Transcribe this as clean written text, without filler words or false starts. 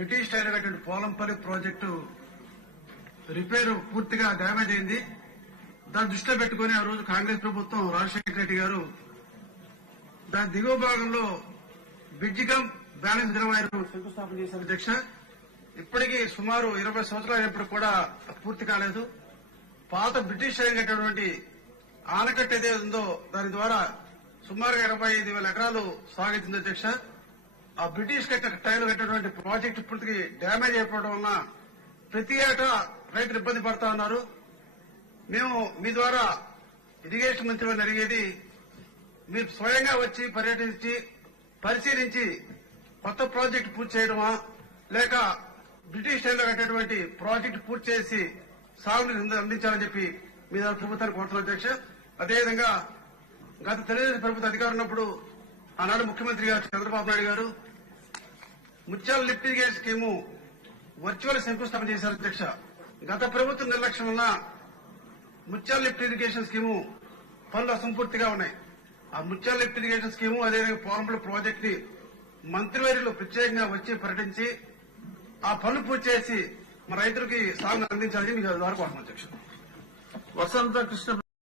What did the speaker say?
British style అయినటువంటి Polampalli project repair పూర్తిగా damage అయింది. దాన్ని దృష్టిలో పెట్టుకుని ఆ రోజు కాంగ్రెస్ ప్రభుత్వం రాజశేఖర రెడ్డి గారు దాని దిగువ భాగంలో బ్రిడ్జి కమ్ బ్యాలెన్స్ రిజర్వాయర్ శంకుస్థాపన చేశారు అధ్యక్ష. ఇప్పటికీ సుమారు 20 సంవత్సరాలు అయినప్పుడు కూడా పూర్తి కాలేదు. పాత బ్రిటిష్ అయినటువంటి ఆనకట్ట ఏదైతే ఉందో దాని ద్వారా సుమారుగా 25,000 ఎకరాలు సాగుతుంది అధ్యక్ష. ఆ బ్రిటిష్ టైంలో కట్టినటువంటి ప్రాజెక్టు పూర్తికి డ్యామేజ్ అయిపోవడం వలన ప్రతి ఏటా రైతులు ఇబ్బంది పడతా ఉన్నారు. మేము మీ ద్వారా ఇరిగేషన్ మంత్రి వారిని అడిగేది, మీరు స్వయంగా వచ్చి పర్యటించి పరిశీలించి కొత్త ప్రాజెక్టు పూర్తి చేయడమా, లేక బ్రిటిష్ టైంలో కట్టినటువంటి ప్రాజెక్టు పూర్తి చేసి సాగుని అందించాలని చెప్పి మీ ద్వారా ప్రభుత్వాన్ని కోరుతున్నాం అధ్యక్ష. అదేవిధంగా గత తెలుగుదేశం ప్రభుత్వం అధికారం ఉన్నప్పుడు ఆనాడు ముఖ్యమంత్రి గారు చంద్రబాబు నాయుడు గారు ముత్యాల లిఫ్ట్ ఇరిగేషన్ స్కీము వర్చువల్ శంకుస్థాపన చేశారు అధ్యక్ష. గత ప్రభుత్వం నిర్లక్ష్యం వల్ల ముత్యాల లిఫ్ట్ ఇరిగేషన్ స్కీము పనులు అసంపూర్తిగా ఉన్నాయి. ఆ ముత్యాల లిఫ్ట్ ఇరిగేషన్ స్కీము అదేవిధంగా పోలంపల్లి ప్రాజెక్ట్ ని మంత్రివర్యులు ప్రత్యేకంగా వచ్చి పర్యటించి ఆ పనులు పూర్తి చేసి మన రైతులకి సాగును అందించాలని మీకు ద్వారా కోరుతున్నాం అధ్యక్ష. వసంత కృష్ణ